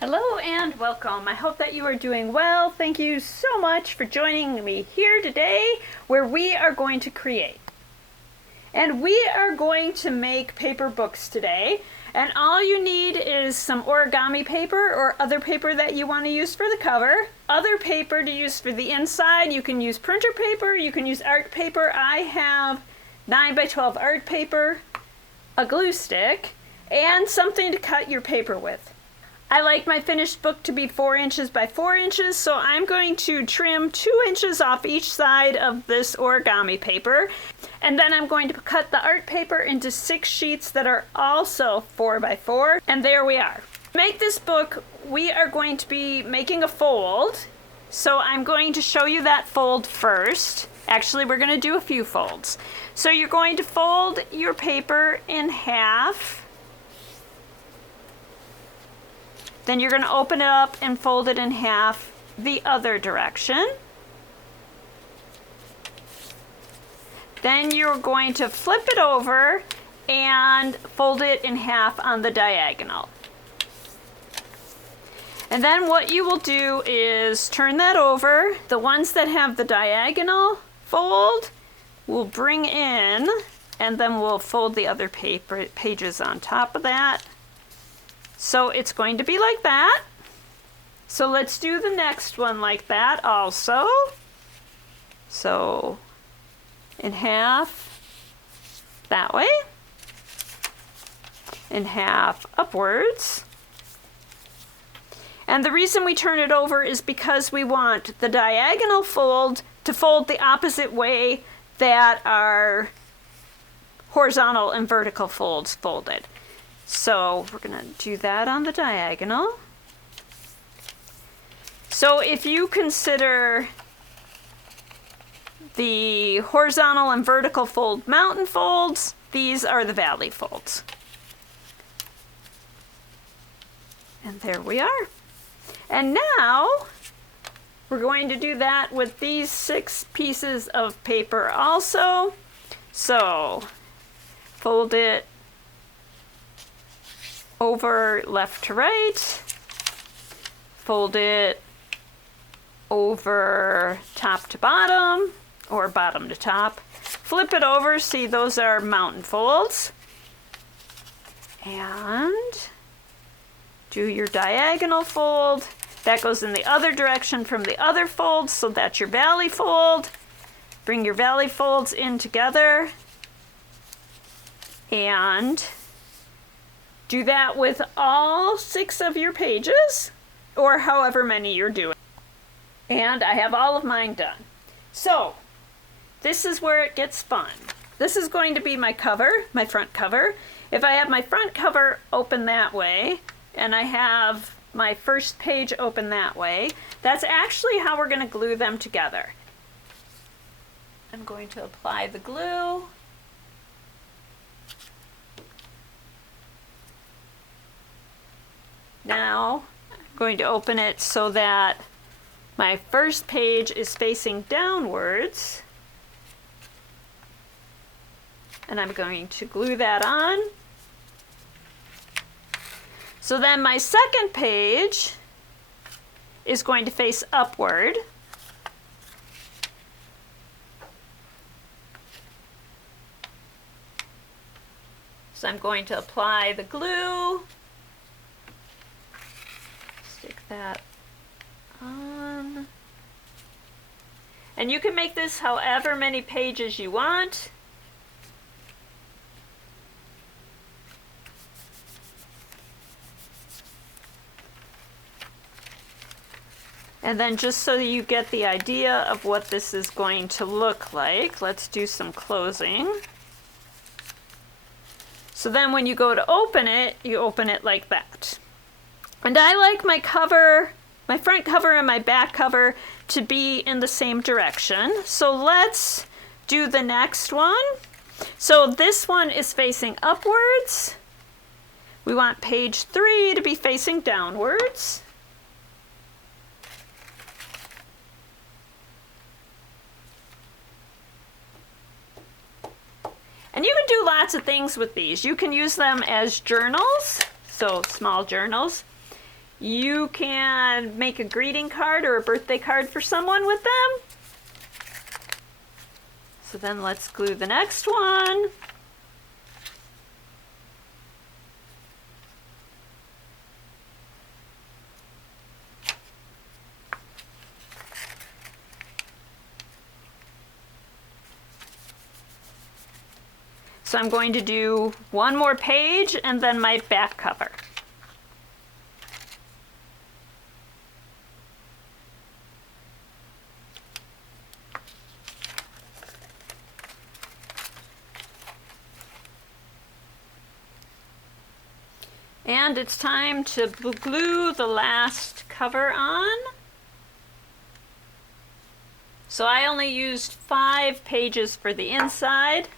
Hello and welcome. I hope that you are doing well. Thank you so much for joining me here today where we are going to create. And we are going to make paper books today. And all you need is some origami paper or other paper that you want to use for the cover. Other paper to use for the inside. You can use printer paper, you can use art paper. I have 9x12 art paper, a glue stick, and something to cut your paper with. I like my finished book to be 4 inches by 4 inches, so I'm going to trim 2 inches off each side of this origami paper. And then I'm going to cut the art paper into 6 sheets that are also 4 by 4. And there we are. To make this book, we are going to be making a fold. So I'm going to show you that fold first. Actually, we're going to do a few folds. So you're going to fold your paper in half. Then you're going to open it up and fold it in half the other direction. Then you're going to flip it over and fold it in half on the diagonal. And then what you will do is turn that over. The ones that have the diagonal fold, we'll bring in, and then we'll fold the other pages on top of that. So it's going to be like that. So let's do the next one like that also. So in half that way, in half upwards. And the reason we turn it over is because we want the diagonal fold to fold the opposite way that our horizontal and vertical folds folded. So we're going to do that on the diagonal. So if you consider the horizontal and vertical fold mountain folds, these are the valley folds. And there we are. And now we're going to do that with these 6 pieces of paper also. So fold it over left to right, fold it over top to bottom, or bottom to top, flip it over, see those are mountain folds, and do your diagonal fold. That goes in the other direction from the other fold, so that's your valley fold. Bring your valley folds in together, and do that with all 6 of your pages, or however many you're doing. And I have all of mine done. So, this is where it gets fun. This is going to be my cover, my front cover. If I have my front cover open that way, and I have my first page open that way, that's actually how we're going to glue them together. I'm going to apply the glue. Now, I'm going to open it so that my first page is facing downwards. And I'm going to glue that on. So then my second page is going to face upward. So I'm going to apply the glue. Stick that on. And you can make this however many pages you want. And then just so you get the idea of what this is going to look like, let's do some closing. So then when you go to open it, you open it like that. And I like my cover, my front cover and my back cover to be in the same direction. So let's do the next one. So this one is facing upwards. We want page 3 to be facing downwards. And you can do lots of things with these. You can use them as journals, so small journals. You can make a greeting card or a birthday card for someone with them. So then let's glue the next one. So I'm going to do one more page and then my back cover. And it's time to glue the last cover on. So I only used 5 pages for the inside.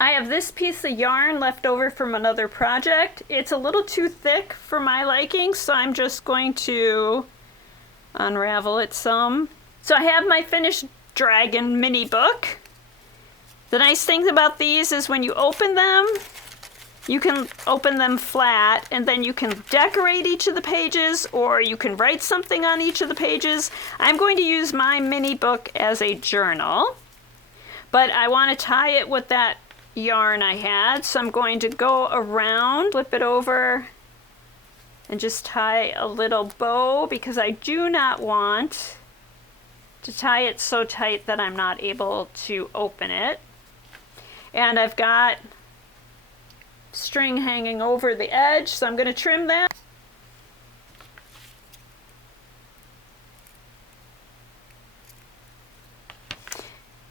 I have this piece of yarn left over from another project. It's a little too thick for my liking, so I'm just going to unravel it some. So I have my finished dragon mini book. The nice thing about these is when you open them, you can open them flat and then you can decorate each of the pages or you can write something on each of the pages. I'm going to use my mini book as a journal, but I want to tie it with that yarn I had, so I'm going to go around, flip it over, and just tie a little bow because I do not want to tie it so tight that I'm not able to open it. And I've got string hanging over the edge, so I'm going to trim that.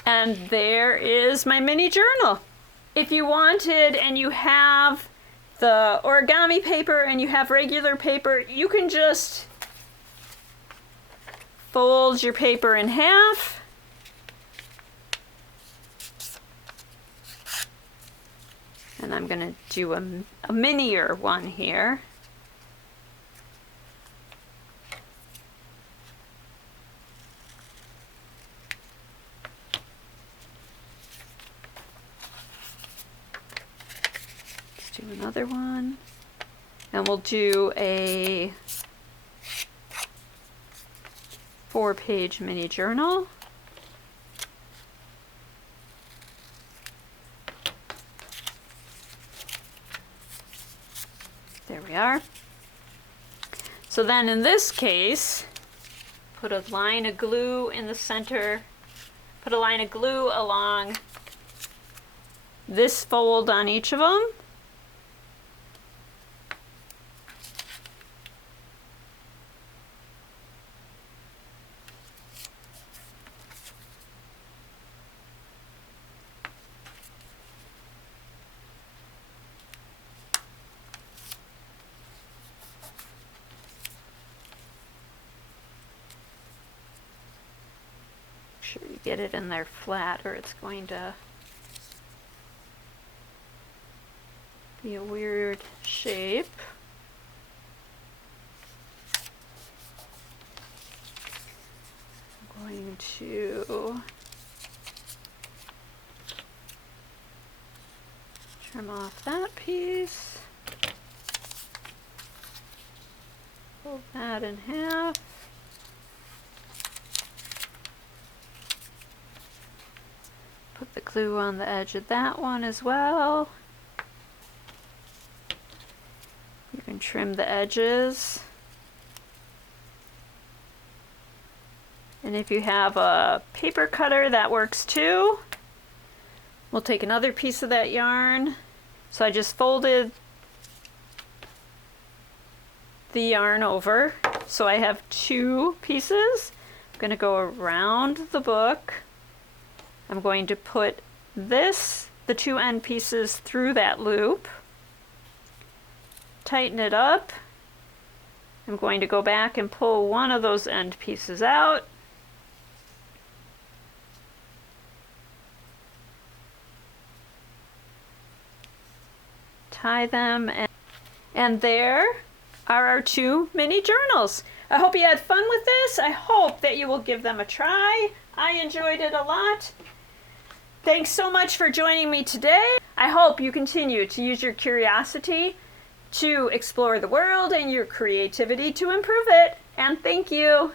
And there is my mini journal. If you wanted and you have the origami paper and you have regular paper, you can just fold your paper in half. And I'm going to do a minier one here. Do another one, and we'll do a 4-page mini journal. There we are. So then in this case, put a line of glue in the center, put a line of glue along this fold on each of them. Sure you get it in there flat or it's going to be a weird shape. I'm going to trim off that piece, fold that in half. Put the glue on the edge of that one as well. You can trim the edges. And if you have a paper cutter, that works too. We'll take another piece of that yarn. So I just folded the yarn over. So I have 2 pieces. I'm going to go around the book. I'm going to put the 2 end pieces through that loop, tighten it up. I'm going to go back and pull one of those end pieces out. Tie them, and there are our 2 mini journals. I hope you had fun with this. I hope that you will give them a try. I enjoyed it a lot. Thanks so much for joining me today. I hope you continue to use your curiosity to explore the world and your creativity to improve it. And thank you.